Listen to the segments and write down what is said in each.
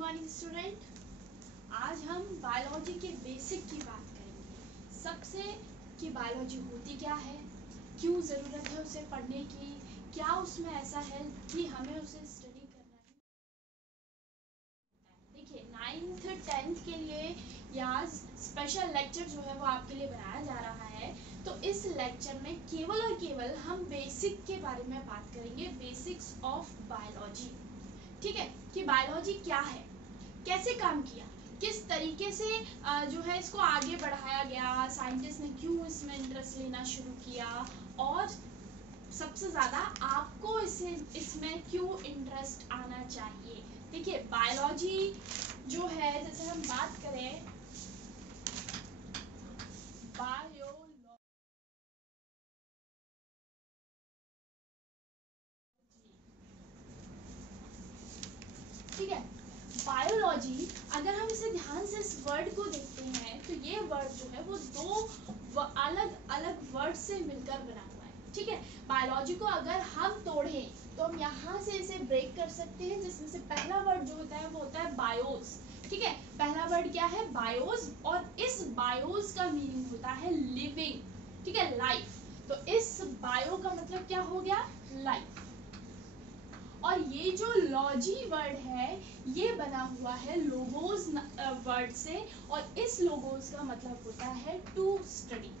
Morning student. आज हम biology के बेसिक की बात करेंगे। सबसे कि बायोलॉजी होती क्या है, क्यों ज़रूरत है उसे पढ़ने की, क्या उसमें ऐसा है कि हमें उसे स्टडी करना है। देखिए 9th 10th के लिए या स्पेशल लेक्चर जो है वो आपके लिए बनाया जा रहा है। तो इस लेक्चर में केवल और केवल हम बेसिक के बारे में बात करेंगे, बेसिक्स ऑफ बायोलॉजी। ठीक है, कि बायोलॉजी क्या है, कैसे काम किया, किस तरीके से जो है इसको आगे बढ़ाया गया, साइंटिस्ट ने क्यों इसमें इंटरेस्ट लेना शुरू किया, और सबसे ज़्यादा आपको इसमें क्यों इंटरेस्ट आना चाहिए। देखिए बायोलॉजी जो है, जैसे हम बात करें बायोलॉजी, ठीक है, बायोलॉजी अगर हम इसे ध्यान से इस वर्ड को देखते हैं तो ये वर्ड जो है वो दो अलग अलग वर्ड से मिलकर बना हुआ है। ठीक है, बायोलॉजी को अगर हम तोड़ें तो हम यहाँ से इसे ब्रेक कर सकते हैं, जिसमें से पहला वर्ड जो होता है वो होता है बायोस। ठीक है, पहला वर्ड क्या है, बायोस, और इस बायोस का मीनिंग होता है लिविंग। ठीक है, लाइफ। तो इस बायो का मतलब क्या हो गया, लाइफ। और ये जो लॉजी वर्ड है ये बना हुआ है लोगोस वर्ड से, और इस लोगोस का मतलब होता है टू स्टडी।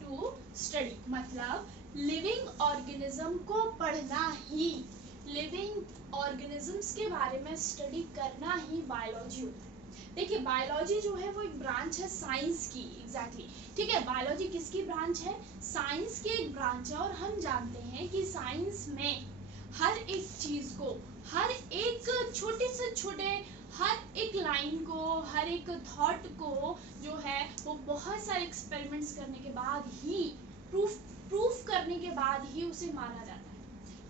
टू स्टडी मतलब लिविंग ऑर्गेनिज्म को पढ़ना ही, लिविंग ऑर्गेनिजम्स के बारे में स्टडी करना ही बायोलॉजी होता है। देखिए बायोलॉजी जो है वो एक ब्रांच है साइंस की, एग्जैक्टली ठीक है, बायोलॉजी किसकी ब्रांच है, साइंस की एक ब्रांच है। और हम जानते हैं कि साइंस में हर एक चीज को, हर एक छोटे से छोटे, हर एक लाइन को, हर एक थॉट को जो है वो बहुत सारे एक्सपेरिमेंट्स करने के बाद ही, प्रूफ करने के बाद ही उसे माना जाता है।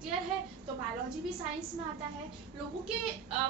क्लियर है, तो बायोलॉजी भी साइंस में आता है। लोगों के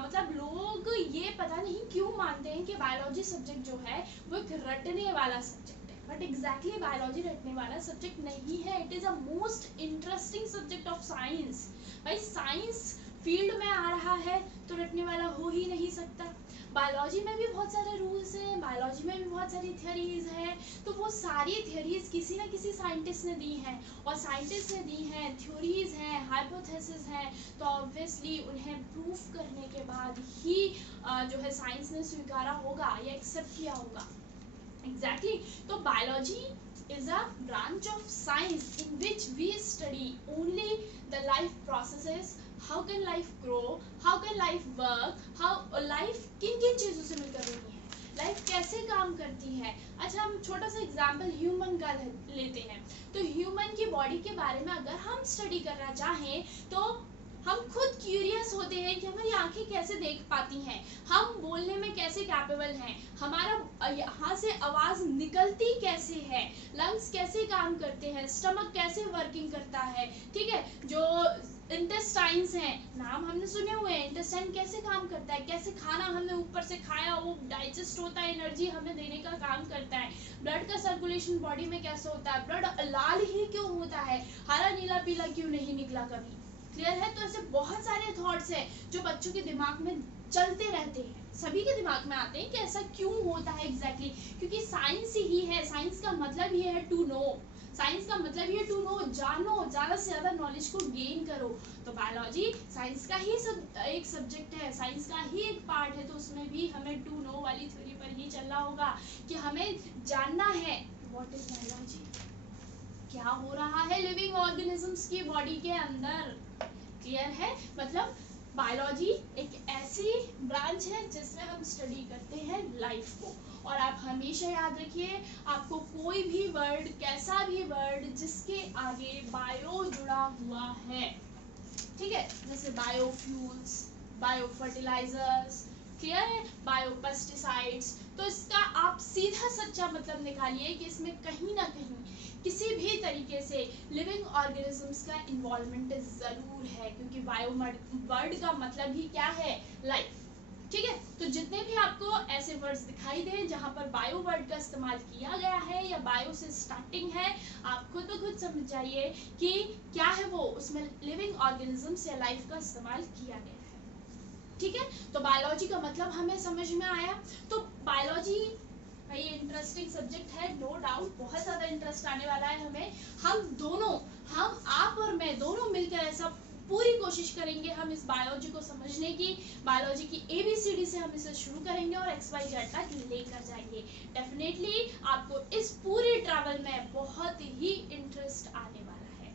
मतलब लोग ये पता नहीं क्यों मानते हैं कि बायोलॉजी सब्जेक्ट जो है वो एक रटने वाला सब्जेक्ट है, बट एग्जैक्टली बायोलॉजी रटने वाला सब्जेक्ट नहीं है। It is a most interesting subject of science. भाई साइंस फील्ड में आ रहा है तो रटने वाला हो ही नहीं सकता। बायोलॉजी में भी बहुत सारे रूल्स हैं, बायोलॉजी में भी बहुत सारी थियरीज हैं, तो वो सारी थियरीज किसी ना किसी साइंटिस्ट ने दी हैं, और साइंटिस्ट ने दी हैं, थ्योरीज हैं, हाइपोथेसिस हैं, तो ऑब्वियसली उन्हें प्रूफ करने के बाद ही जो है साइंस ने स्वीकारा होगा या एक्सेप्ट किया होगा। एग्जैक्टली तो biology is a branch of science in which we study only the life processes, how can life grow, how can life work, how life किन किन चीज़ों से मिलकर बनी है, लाइफ कैसे काम करती है। अच्छा हम छोटा सा एग्जांपल ह्यूमन का लेते हैं, तो ह्यूमन की बॉडी के बारे में अगर हम स्टडी करना चाहें तो हम खुद क्यूरियस होते हैं कि हमारी आंखें कैसे देख पाती हैं, हम बोलने में कैसे कैपेबल हैं, हमारा यहाँ से आवाज़ निकलती कैसे है, लंग्स कैसे काम करते हैं, स्टमक कैसे वर्किंग करता है। ठीक है, जो इंटेस्टाइन्स हैं, नाम हमने सुने हुए हैं, इंटेस्टाइन कैसे काम करता है, कैसे खाना हमने ऊपर से खाया वो डाइजेस्ट होता है, एनर्जी हमें देने का काम करता है, ब्लड का सर्कुलेशन बॉडी में कैसे होता है, ब्लड लाल ही क्यों होता है, हरा नीला पीला क्यों नहीं निकला कभी। क्लियर है, तो ऐसे बहुत सारे थॉट्स हैं जो बच्चों के दिमाग में चलते रहते हैं, सभी के दिमाग में आते हैं कि ऐसा क्यों होता है एग्जैक्टली, क्योंकि साइंस ही है, साइंस का मतलब ही है टू नो, साइंस का मतलब ये टू नो, जानो, ज़्यादा से ज़्यादा नॉलेज को गेन करो। तो बायोलॉजी साइंस का ही एक सब्जेक्ट है, साइंस का ही एक पार्ट है, तो उसमें भी हमें टू नो वाली थ्योरी पर ही चलना होगा कि हमें जानना है व्हाट इज बायोलॉजी, क्या हो रहा है लिविंग ऑर्गेनिजम्स की बॉडी के अंदर। क्लियर है, मतलब बायोलॉजी एक ऐसी ब्रांच है जिसमें हम स्टडी करते हैं लाइफ को। और आप हमेशा याद रखिए, आपको कोई भी वर्ड, कैसा भी वर्ड जिसके आगे बायो जुड़ा हुआ है, ठीक है, जैसे बायोफ्यूल्स, बायो फर्टिलाइजर्स, क्लियर है, बायो पेस्टिसाइड्स, तो इसका आप सीधा सच्चा मतलब निकालिए कि इसमें कहीं ना कहीं किसी भी तरीके से लिविंग ऑर्गेनिजम्स का इन्वॉल्वमेंट ज़रूर है, क्योंकि बायो वर्ड का मतलब ही क्या है, लाइफ। ठीक है, तो जितने भी आपको ऐसे वर्ड्स दिखाई दे जहां पर बायो वर्ड का इस्तेमाल किया गया है या बायो से स्टार्टिंग है, आप खुद ब खुद समझ जाइए कि क्या है वो, उसमें लिविंग ऑर्गेनिजम्स या लाइफ का इस्तेमाल किया गया है। ठीक है, तो बायोलॉजी का मतलब हमें समझ में आया। तो बायोलॉजी भाई इंटरेस्टिंग सब्जेक्ट है, नो डाउट, बहुत ज़्यादा इंटरेस्ट आने वाला है हमें। हम दोनों, हम आप और मैं दोनों मिलकर ऐसा पूरी कोशिश करेंगे हम इस बायोलॉजी को समझने की। बायोलॉजी की ABCD से हम इसे शुरू करेंगे और XYZ तक लेकर जाएंगे। डेफिनेटली आपको इस पूरे ट्रैवल में बहुत ही इंटरेस्ट आने वाला है।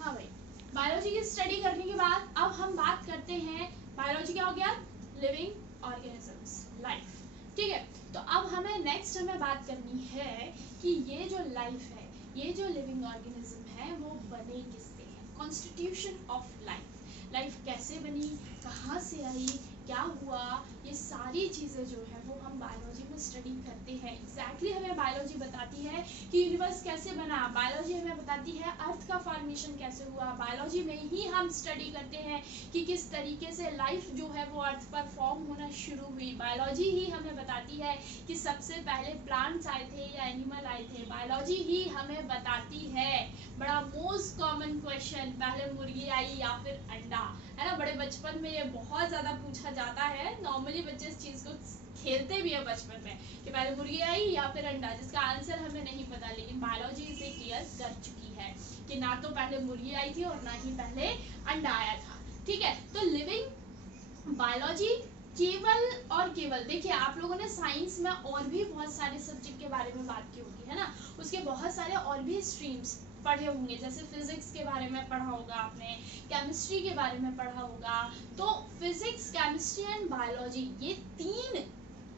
हाँ भाई, बायोलॉजी की स्टडी करने के बाद अब हम बात करते हैं, बायोलॉजी क्या हो गया, लिविंग ऑर्गेनिजम्स, लाइफ। ठीक है, तो अब हमें नेक्स्ट बात करनी है कि ये जो लाइफ है, ये जो लिविंग ऑर्गेनिज्म है, वो बने किससे है, कॉन्स्टिट्यूशन ऑफ लाइफ। लाइफ कैसे बनी, कहाँ से आई, क्या हुआ, ये सारी चीज़ें जो है वो हम बायोलॉजी में स्टडी करते हैं। एग्जैक्टली हमें बायोलॉजी बताती है कि यूनिवर्स कैसे बना, बायोलॉजी हमें बताती है अर्थ का फॉर्मेशन कैसे हुआ, बायोलॉजी में ही हम स्टडी करते हैं कि किस तरीके से लाइफ जो है वो अर्थ पर फॉर्म होना शुरू हुई। बायोलॉजी ही हमें बताती है कि सबसे पहले प्लांट्स आए थे या एनिमल आए थे। बायोलॉजी ही हमें बताती है, बड़ा मोस्ट कॉमन क्वेश्चन, पहले मुर्गी आई या फिर अंडा, है ना। बड़े बचपन में ये बहुत ज़्यादा पूछा जाता है, नॉर्मली बच्चे इस चीज़ को खेलते भी है बचपन में कि पहले मुर्गी आई या फिर अंडा, जिसका आंसर हमें नहीं पता, लेकिन बायोलॉजी इसे क्लियर कर चुकी है कि ना तो पहले मुर्गी आई थी और ना ही पहले अंडा आया था। ठीक है, तो लिविंग बायोलॉजी केवल और केवल, देखिए आप लोगों ने साइंस में और भी बहुत सारे सब्जेक्ट के बारे में बात की होगी, है ना, उसके बहुत सारे और भी स्ट्रीम्स पढ़े होंगे, जैसे फिजिक्स के बारे में पढ़ा होगा आपने, केमिस्ट्री के बारे में पढ़ा होगा। तो फिजिक्स, केमिस्ट्री एंड बायोलॉजी, ये तीन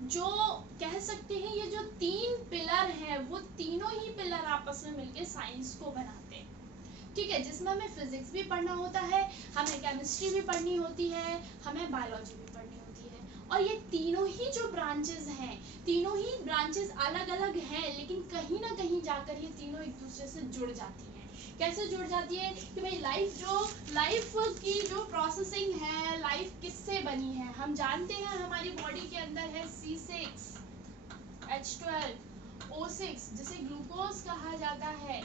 जो कह सकते हैं, ये जो तीन पिलर हैं, वो तीनों ही पिलर आपस में मिलकर साइंस को बनाते हैं। ठीक है, जिसमें हमें फिजिक्स भी पढ़ना होता है, हमें केमिस्ट्री भी पढ़नी होती है, हमें बायोलॉजी भी पढ़नी होती है। और ये तीनों ही जो ब्रांचेस हैं, तीनों ही ब्रांचेस अलग अलग हैं, लेकिन कहीं ना कहीं जाकर ये तीनों एक दूसरे से जुड़ जाती हैं। कैसे जुड़ जाती है कि भाई लाइफ की जो प्रोसेसिंग है, लाइफ किससे बनी है। हम जानते हैं हमारी बॉडी के अंदर है C6, H12, O6, जिसे ग्लूकोज कहा जाता है।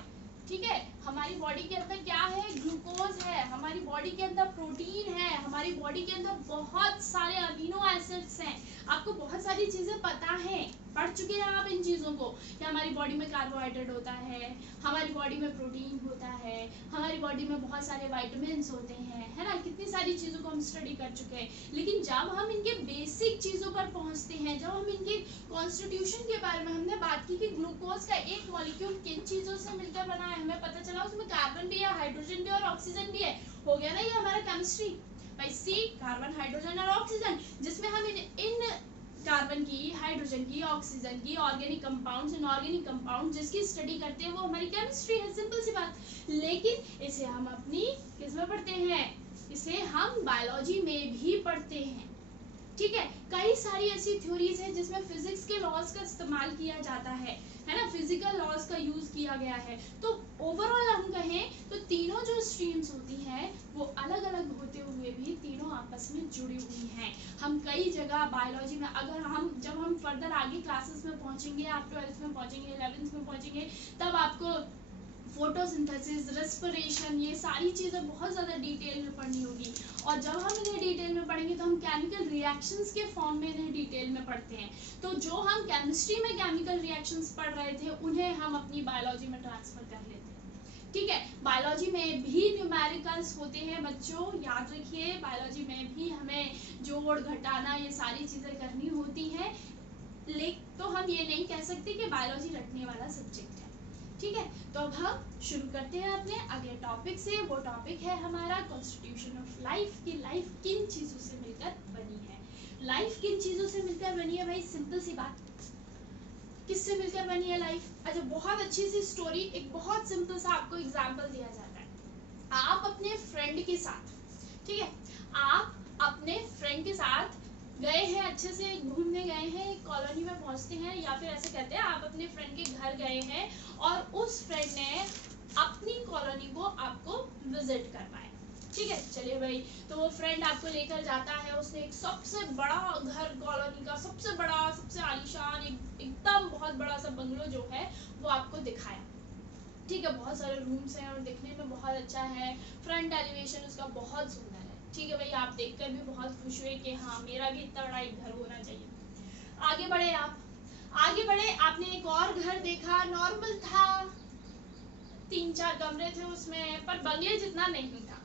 ठीक है, हमारी बॉडी के अंदर क्या है, ग्लूकोज है, हमारी बॉडी के अंदर प्रोटीन है, हमारी बॉडी के अंदर बहुत सारे अमीनो एसिड्स हैं। आपको बहुत सारी चीज़ें पता हैं, पढ़ चुके हैं आप इन चीज़ों को कि हमारी बॉडी में कार्बोहाइड्रेट होता है, हमारी बॉडी में प्रोटीन होता है, हमारी बॉडी में बहुत सारे वाइटामिन्स होते हैं, है ना, कितनी सारी चीज़ों को हम स्टडी कर चुके हैं। लेकिन जब हम इनके बेसिक चीज़ों पर पहुंचते हैं, जब हम इनके कॉन्स्टिट्यूशन के बारे में हमने बात की कि ग्लूकोज का एक मॉलिक्यूल किन चीज़ों से मिलकर बना है, हमें पता चला उसमें कार्बन भी है, हाइड्रोजन भी और ऑक्सीजन भी है। हो गया ना ये हमारा केमिस्ट्री भाई, C कार्बन, हाइड्रोजन और ऑक्सीजन, जिसमें हम इन कार्बन की, हाइड्रोजन की, ऑक्सीजन की, ऑर्गेनिक कंपाउंड्स, इनऑर्गेनिक कंपाउंड जिसकी स्टडी करते हैं वो हमारी केमिस्ट्री है, सिंपल सी बात। लेकिन इसे हम अपनी किस में पढ़ते हैं, इसे हम बायोलॉजी में भी पढ़ते हैं। ठीक है, कई सारी ऐसी थ्योरीज है जिसमें फिजिक्स के लॉज का इस्तेमाल किया जाता है ना, फिजिकल लॉज का यूज किया गया है। तो ओवरऑल हम कहें तो तीनों जो स्ट्रीम्स होती हैं वो अलग अलग होते हुए भी तीनों आपस में जुड़ी हुई हैं। हम कई जगह बायोलॉजी में, अगर जब हम फर्दर आगे क्लासेस में पहुंचेंगे, आप 12th में पहुंचेंगे, 11th में पहुंचेंगे, तब आपको फोटोसिंथेसिस, रेस्पिरेशन, ये सारी चीज़ें बहुत ज़्यादा डिटेल में पढ़नी होगी। और जब हम इन्हें डिटेल में पढ़ेंगे तो हम केमिकल रिएक्शंस के फॉर्म में इन्हें डिटेल में पढ़ते हैं। तो जो हम केमिस्ट्री में केमिकल रिएक्शंस पढ़ रहे थे, उन्हें हम अपनी बायोलॉजी में ट्रांसफर कर लेते हैं। ठीक है, बायोलॉजी में भी न्यूमेरिकल्स होते हैं बच्चों, याद रखिए, बायोलॉजी में भी हमें जोड़ घटाना ये सारी चीज़ें करनी होती हैं। लेकिन तो हम ये नहीं कह सकते कि बायोलॉजी रटने वाला सब्जेक्ट है। ठीक है, तो अब हम शुरू करते हैं अपने अगले टॉपिक से। वो टॉपिक है हमारा कॉन्स्टिट्यूशन ऑफ लाइफ, की लाइफ किन चीज़ों से मिलकर बनी है। लाइफ किन चीज़ों से मिलकर बनी है भाई, सिंपल सी बात, किससे मिलकर बनी है लाइफ। अच्छा, बहुत अच्छी सी स्टोरी, एक बहुत सिंपल सा आपको एग्जाम्पल दिया जाता है। आप अपने फ्रेंड के साथ, ठीक है, आप अपने फ्रेंड के साथ गए हैं, अच्छे से घूमने गए हैं, एक कॉलोनी में पहुंचते हैं, या फिर ऐसे कहते हैं आप अपने फ्रेंड के घर गए हैं और उस फ्रेंड ने अपनी कॉलोनी को आपको विजिट करवाया। ठीक है, चलिए भाई, तो वो फ्रेंड आपको लेकर जाता है, उसने एक सबसे बड़ा घर, कॉलोनी का सबसे बड़ा, सबसे आलीशान, एकदम बहुत बड़ा सा बंगलो जो है वो आपको दिखाया। ठीक है, बहुत सारे रूम्स हैं और दिखने में बहुत अच्छा है, फ्रंट एलिवेशन उसका बहुत सुंदर है। ठीक है भाई, आप देखकर भी बहुत खुश हुए कि हाँ मेरा भी इतना बड़ा एक घर होना चाहिए। आगे बढ़े आप, आगे बढ़े, आपने एक और घर देखा, नॉर्मल था, 3-4 कमरे थे उसमें, पर बंगले जितना नहीं था।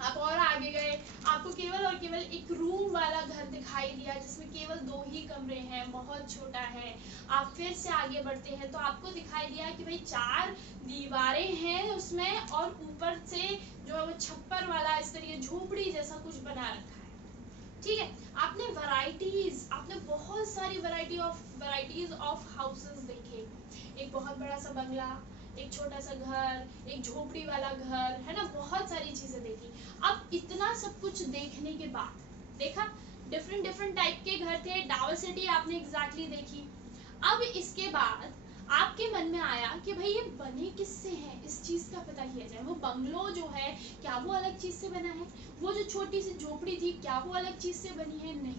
आप और आगे गए, आपको केवल और केवल एक रूम वाला घर दिखाई दिया जिसमें केवल 2 ही कमरे हैं, बहुत छोटा है। आप फिर से आगे बढ़ते हैं तो आपको दिखाई दिया कि भाई 4 दीवारें हैं उसमें, और ऊपर से जो है वो छप्पर वाला इस तरीके झोपड़ी जैसा कुछ बना रखा है। ठीक है, आपने वैरायटीज, आपने बहुत सारी वैरायटीज ऑफ हाउसेस देखे। एक बहुत बड़ा सा बंगला, एक छोटा सा घर, एक झोपड़ी वाला घर, है ना, बहुत सारी चीजें देखी। अब इतना सब कुछ देखने के बाद देखा, डिफरेंट डिफरेंट टाइप के घर थे, डाइवर्सिटी आपने एग्जैक्टली देखी। अब इसके बाद आपके मन में आया कि भाई ये बने किससे हैं, इस चीज का पता किया जाए। वो बंगलो जो है क्या वो अलग चीज से बना है, वो जो छोटी सी झोपड़ी थी क्या वो अलग चीज से बनी है, नहीं।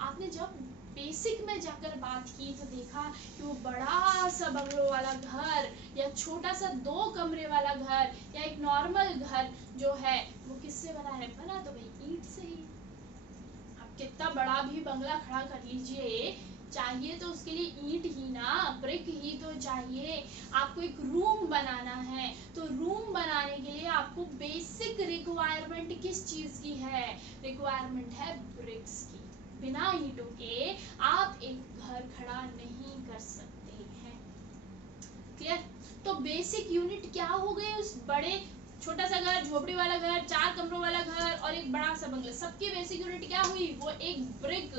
आपने जब बेसिक में जाकर बात की तो देखा कि वो बड़ा सा बंगलो वाला घर या छोटा सा 2 कमरे वाला घर या एक नॉर्मल घर जो है वो किससे बना है, बना तो भाई ईंट से ही। आप कितना बड़ा भी बंगला खड़ा कर लीजिए, चाहिए तो उसके लिए ईंट ही ना, ब्रिक ही तो चाहिए। आपको एक रूम बनाना है तो रूम बनाने के लिए आपको बेसिक रिक्वायरमेंट किस चीज की है, रिक्वायरमेंट है ब्रिक्स की। बिना ईंटों के आप एक घर खड़ा नहीं कर सकते हैं। क्लियर? तो बेसिक यूनिट क्या हो गए उस बड़े, छोटा सा घर, झोपड़ी वाला घर, 4 कमरों वाला घर और एक बड़ा सा बंगला, सबकी बेसिक यूनिट क्या हुई, वो एक ब्रिक,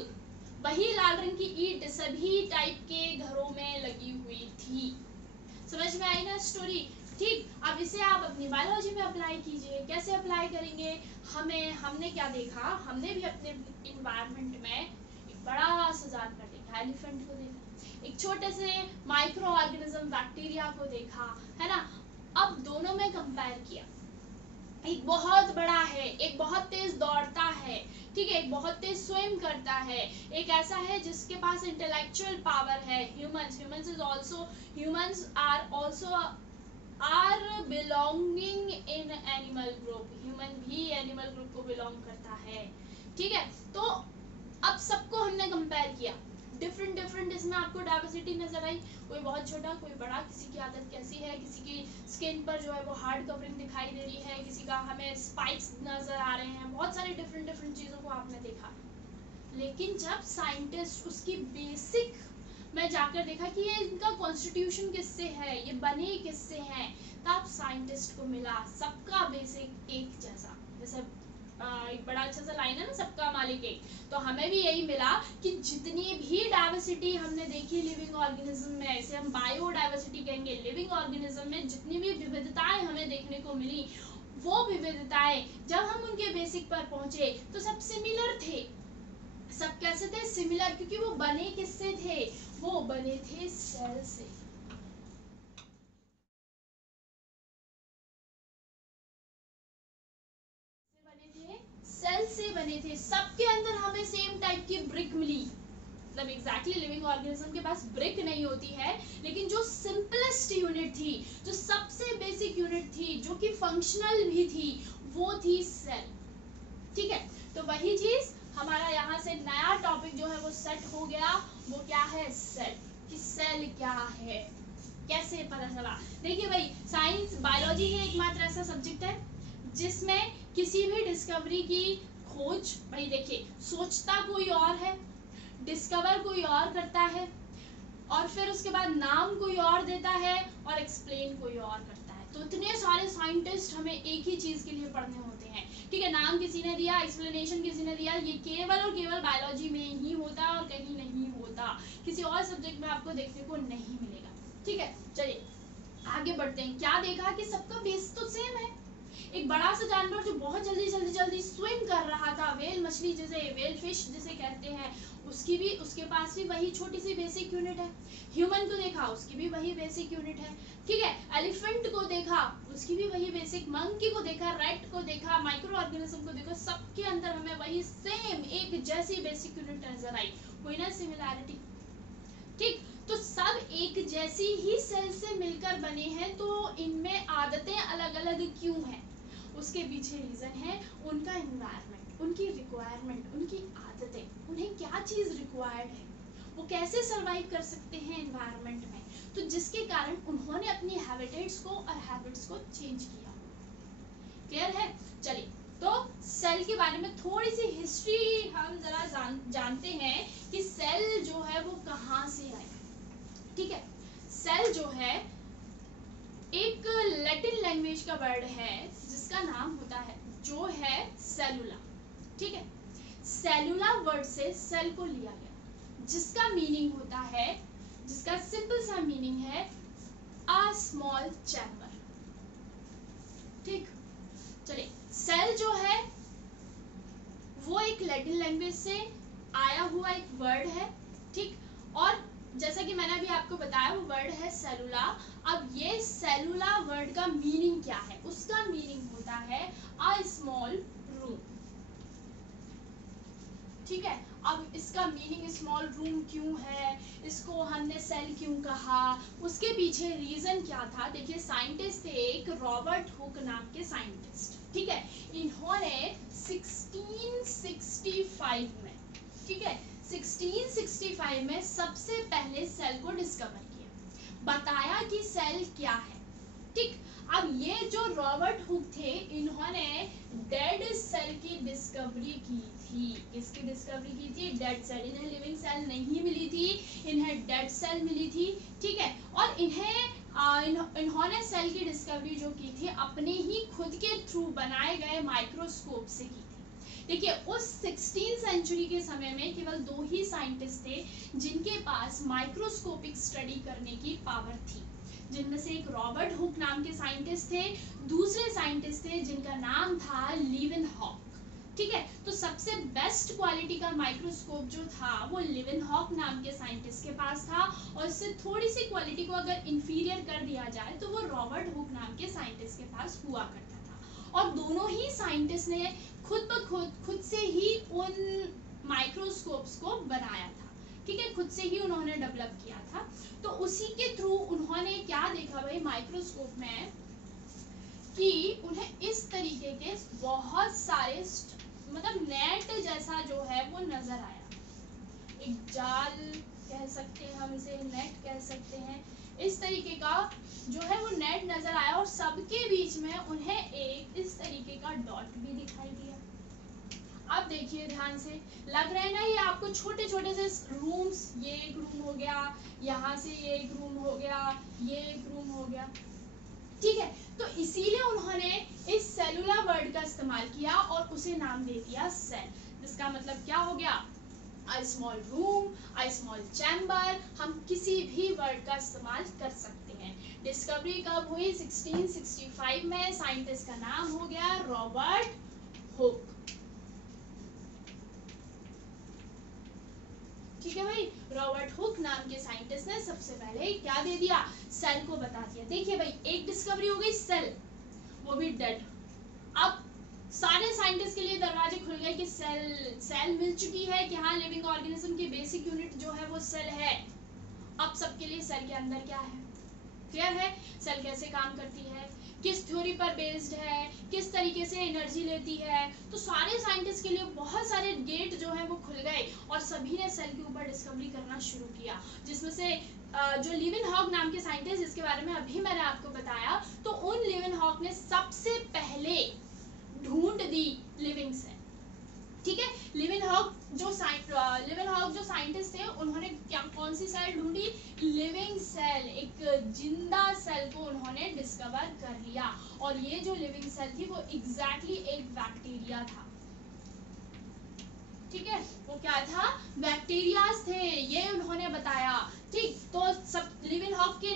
वही लाल रंग की ईंट सभी टाइप के घरों में लगी हुई थी। समझ में आई ना स्टोरी? ठीक, अब इसे आप अपनी बायोलॉजी में अप्लाई कीजिए। कैसे अप्लाई करेंगे? हमने क्या देखा, हमने भी अपने इन्वायरमेंट में एक बड़ा सा जानवर देखा, एलिफेंट को देखा, एक छोटे से माइक्रो ऑर्गेनिज्म बैक्टीरिया को देखा, है ना। अब दोनों में कंपेयर किया, एक बहुत बड़ा है, एक बहुत तेज दौड़ता है, ठीक है, एक बहुत तेज स्विम करता है, एक ऐसा है जिसके पास इंटेलेक्चुअल पावर है। Humans are also are belonging in animal group, human भी एनिमल ग्रुप को बिलोंग करता है। ठीक है, तो अब सबको हमने कंपेयर किया, डिफरेंट डिफरेंट इसमें आपको डाइवर्सिटी नजर आई, कोई बहुत छोटा, कोई बड़ा, किसी की आदत कैसी है, किसी की स्किन पर जो है वो हार्ड कवरिंग दिखाई दे रही है, किसी का हमें स्पाइक्स नजर आ रहे हैं, बहुत सारी डिफरेंट डिफरेंट चीजों को आपने देखा। लेकिन जब साइंटिस्ट उसकी बेसिक में जाकर देखा कि ये इनका कॉन्स्टिट्यूशन किससे है, ये बने किससे हैं, तब साइंटिस्ट को मिला सबका बेसिक एक जैसा। जैसे एक बड़ा अच्छा सा लाइन है ना, सबका मालिक एक, तो हमें भी यही मिला कि जितनी भी डाइवर्सिटी हमने देखी लिविंग ऑर्गेनिज्म में, इसे हम बायोडाइवर्सिटी कहेंगे, लिविंग ऑर्गेनिज्म में जितनी भी विविधताएं हमें देखने को मिली, वो विविधताएं जब हम उनके बेसिक पर पहुंचे तो सब सिमिलर थे। सब कैसे थे? सिमिलर, क्योंकि वो बने किससे थे, वो बने थे सेल से। सेल से बने थे, सबके अंदर हमें सेम टाइप की ब्रिक मिली। मतलब एग्जैक्टली लिविंग ऑर्गेनिज्म के पास ब्रिक नहीं होती है, लेकिन जो सिंपलेस्ट यूनिट थी, जो सबसे बेसिक यूनिट थी, जो कि फंक्शनल भी थी, वो थी सेल। ठीक है, तो वही चीज हमारा यहाँ से नया टॉपिक जो है वो सेट हो गया। वो क्या है? सेल। कि सेल क्या है, कैसे पता चला? देखिए भाई, साइंस, बायोलॉजी ही एकमात्र ऐसा सब्जेक्ट है जिसमें किसी भी डिस्कवरी की खोज, भाई देखिए, सोचता कोई और है, डिस्कवर कोई और करता है, और फिर उसके बाद नाम कोई और देता है और एक्सप्लेन कोई और करता है। तो इतने सारे साइंटिस्ट हमें एक ही चीज के लिए पढ़ने होते हैं। ठीक है, नाम किसी ने दिया, एक्सप्लेनेशन किसी ने दिया, ये केवल और केवल बायोलॉजी में ही होता है और कहीं नहीं होता, किसी और सब्जेक्ट में आपको देखने को नहीं मिलेगा। ठीक है, चलिए आगे बढ़ते हैं। क्या देखा कि सबका बेस तो सेम है, एक बड़ा सा जानवर जो बहुत जल्दी स्विम कर रहा था, वेल मछली जिसे वेल फिश जिसे कहते हैं, उसके पास भी वही छोटी सी बेसिक यूनिट है। ह्यूमन को देखा, उसकी भी वही बेसिक यूनिट है, ठीक है। एलिफेंट को देखा, उसकी भी वही बेसिक, मंकी को देखा, रैट को देखा, माइक्रो ऑर्गेनिज्म को देखा, सबके अंदर हमें वही सेम एक जैसी बेसिक यूनिट नजर आई, कोई ना सिमिलैरिटी, ठीक। तो सब एक जैसी ही सेल से मिलकर बने हैं, तो इनमें आदतें अलग अलग क्यों हैं? उसके पीछे रीजन है उनका एनवायरनमेंट, उनकी रिक्वायरमेंट, उनकी आदतें, उन्हें क्या चीज रिक्वायर्ड है, वो कैसे सरवाइव कर सकते हैं एनवायरनमेंट में, तो जिसके कारण उन्होंने अपनी हैबिटेट्स को और हैबिट्स को चेंज किया। क्लियर है? चलिए, तो सेल के बारे में थोड़ी सी हिस्ट्री हम जरा जानते हैं कि सेल जो है वो कहाँ से आया। ठीक है, सेल जो है एक लैटिन लैंग्वेज का वर्ड है जिसका नाम होता है जो है सेलुला। ठीक है, सेलुला वर्ड से सेल को लिया गया, जिसका मीनिंग होता है, जिसका सिंपल सा मीनिंग है अ स्मॉल चैम्बर। ठीक, चलिए, सेल जो है वो एक लैटिन लैंग्वेज से आया हुआ एक वर्ड है। ठीक, और जैसा कि मैंने अभी आपको बताया वो वर्ड है सेलुला। अब ये सेलुला वर्ड का मीनिंग क्या है? उसका मीनिंग होता है अ स्मॉल रूम। ठीक है, अब इसका मीनिंग स्मॉल रूम क्यों है, इसको हमने सेल क्यों कहा, उसके पीछे रीजन क्या था? देखिए, साइंटिस्ट थे एक रॉबर्ट हुक नाम के साइंटिस्ट। ठीक है, इन्होंने 1665 में, ठीक है, 1665 में सबसे पहले सेल को डिस्कवर किया, बताया कि सेल क्या है। ठीक, अब ये जो रॉबर्ट हुक थे, इन्होंने डेड सेल की डिस्कवरी की थी। किसकी डिस्कवरी की थी? Dead cell. इन्हें लिविंग सेल नहीं मिली थी, इन्हें डेड सेल मिली थी। ठीक है, और इन्होंने सेल की डिस्कवरी जो की थी अपने ही खुद के थ्रू बनाए गए माइक्रोस्कोप से की थी। देखिए, उस 16th सेंचुरी के समय में केवल 2 ही साइंटिस्ट थे जिनके पास माइक्रोस्कोपिक स्टडी करने की पावर थी, जिनमें से एक रॉबर्ट हुक नाम के साइंटिस्ट थे, दूसरे साइंटिस्ट थे जिनका नाम था लीवेनहॉक। ठीक है, तो सबसे बेस्ट क्वालिटी का माइक्रोस्कोप जो था वो लीवेनहॉक नाम के साइंटिस्ट के पास था, और इससे थोड़ी सी क्वालिटी को अगर इंफीरियर कर दिया जाए तो वो रॉबर्ट हुक नाम के साइंटिस्ट के पास हुआ करता था। और दोनों ही साइंटिस्ट ने खुद से ही उन माइक्रोस्कोप्स को बनाया था। ठीक है, खुद से ही उन्होंने डेवलप किया था। तो उसी के थ्रू उन्होंने क्या देखा भाई माइक्रोस्कोप में, कि उन्हें इस तरीके के बहुत सारे मतलब नेट जैसा जो है वो नजर आया। एक जाल कह सकते हैं हम इसे, नेट कह सकते हैं, इस तरीके का जो है वो नेट नजर आया, और सबके बीच में उन्हें एक इस तरीके का डॉट भी दिखाई दिया। अब देखिए ध्यान से, लग रहा है ना ये आपको छोटे छोटे से रूम्स, ये एक रूम हो गया, यहाँ से ये एक रूम हो गया, ये एक रूम हो गया। ठीक है, तो इसीलिए उन्होंने इस सेलुला वर्ड का इस्तेमाल किया और उसे नाम दे दिया सेल, जिसका मतलब क्या हो गया? A small room, a small chamber. हम किसी भी वर्ड का इस्तेमाल कर सकते हैं। डिस्कवरी कब हुई? 1665 में। साइंटिस्ट का नाम हो गया रॉबर्ट हुक। ठीक है भाई, रॉबर्ट हुक नाम के साइंटिस्ट ने सबसे पहले क्या दे दिया? सेल को बता दिया। देखिए भाई, एक डिस्कवरी हो गई सेल, वो भी डेड। अब सारे साइंटिस्ट के लिए दरवाजे खुल गए कि सेल मिल चुकी है, कि हाँ लिविंग ऑर्गेनिज्म की बेसिक यूनिट जो है वो सेल है। अब सबके लिए सेल के अंदर क्या है क्लियर है, सेल कैसे काम करती है, किस थ्योरी पर बेस्ड है, किस तरीके से एनर्जी लेती है। तो सारे साइंटिस्ट के लिए बहुत सारे गेट जो है वो खुल गए और सभी ने सेल के ऊपर डिस्कवरी करना शुरू किया, जिसमें से जो लीवेनहॉक नाम के साइंटिस्ट जिसके बारे में अभी मैंने आपको बताया, तो उन लीवेनहॉक ने सबसे पहले ढूंढ दी लिविंग सेल। ठीक है, लीवेनहॉक जो साइंटिस्ट थे उन्होंने क्या कौन सी सेल ढूंढी? लिविंग सेल, एक जिंदा सेल को उन्होंने डिस्कवर कर लिया। और ये जो लिविंग सेल थी वो एग्जैक्टली एक बैक्टीरिया था। ठीक है, वो क्या था? बैक्टीरियाज थे। ये उन्होंने बताया ठीक, तो सब लिविनहॉक के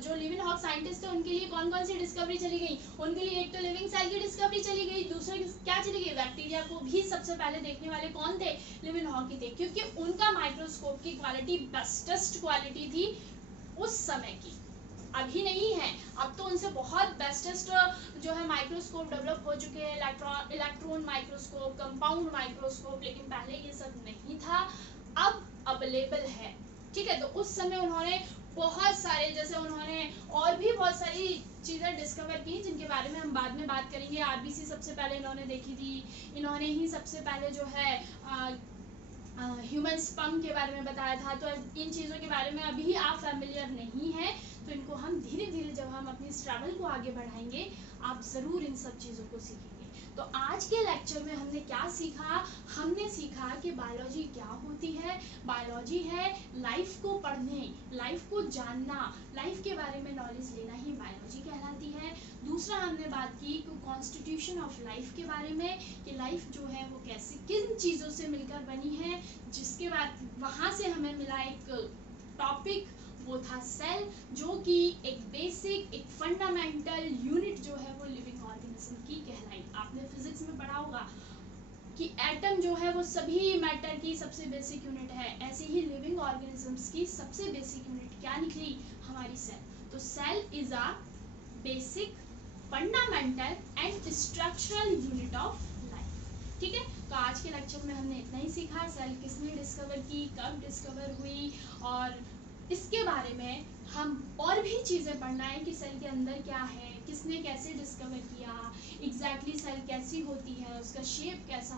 जो लिविनहॉक साइंटिस्ट थे उनके लिए कौन कौन सी डिस्कवरी चली गई? उनके लिए एक तो लिविंग सेल की डिस्कवरी चली गई, दूसरा क्या चली गई? बैक्टीरिया को भी सबसे पहले देखने वाले कौन थे? लिविनहॉक ही थे, क्योंकि उनका माइक्रोस्कोप की क्वालिटी बेस्टेस्ट क्वालिटी थी उस समय की, अभी नहीं है। अब तो उनसे बहुत बेस्टेस्ट जो है माइक्रोस्कोप डेवलप हो चुके हैं, इलेक्ट्रॉन माइक्रोस्कोप, कंपाउंड माइक्रोस्कोप, लेकिन पहले ये सब नहीं था, अब अवेलेबल है। ठीक है, तो उस समय उन्होंने बहुत सारे, जैसे उन्होंने और भी बहुत सारी चीज़ें डिस्कवर की जिनके बारे में हम बाद में बात करेंगे। आरबीसी सबसे पहले इन्होंने देखी थी, इन्होंने ही सबसे पहले जो है ह्यूमन स्पर्म के बारे में बताया था। तो इन चीज़ों के बारे में अभी आप फैमिलियर नहीं है, तो इनको हम धीरे धीरे जब हम अपनी इस ट्रैवल को आगे बढ़ाएंगे, आप ज़रूर इन सब चीज़ों को सीखेंगे। तो आज के लेक्चर में हमने क्या सीखा? हमने सीखा कि बायोलॉजी क्या होती है। बायोलॉजी है लाइफ को पढ़ने, लाइफ को जानना, लाइफ के बारे में नॉलेज लेना ही बायोलॉजी कहलाती है। दूसरा हमने बात की कॉन्स्टिट्यूशन ऑफ लाइफ के बारे में, कि लाइफ जो है वो कैसे किन चीज़ों से मिलकर बनी है, जिसके बाद वहाँ से हमें मिला एक टॉपिक, वो था सेल, जो कि एक बेसिक, एक फंडामेंटल यूनिट जो है वो लिविंग ऑर्गेनिज्म की कहलाई। आपने फिजिक्स में पढ़ा होगा कि एटम जो है वो सभी मैटर की सबसे बेसिक यूनिट है, ऐसे ही लिविंग ऑर्गेनिजम्स की सबसे बेसिक यूनिट क्या निकली? हमारी सेल। तो cell is a basic, fundamental and structural unit of life. ठीक है, तो आज के लेक्चर में हमने इतना ही सीखा। सेल किसने डिस्कवर की, कब डिस्कवर हुई, और इसके बारे में हम और भी चीज़ें पढ़ना है कि सेल के अंदर क्या है, किसने कैसे डिस्कवर किया, एग्जैक्टली सेल कैसी होती है, उसका शेप कैसा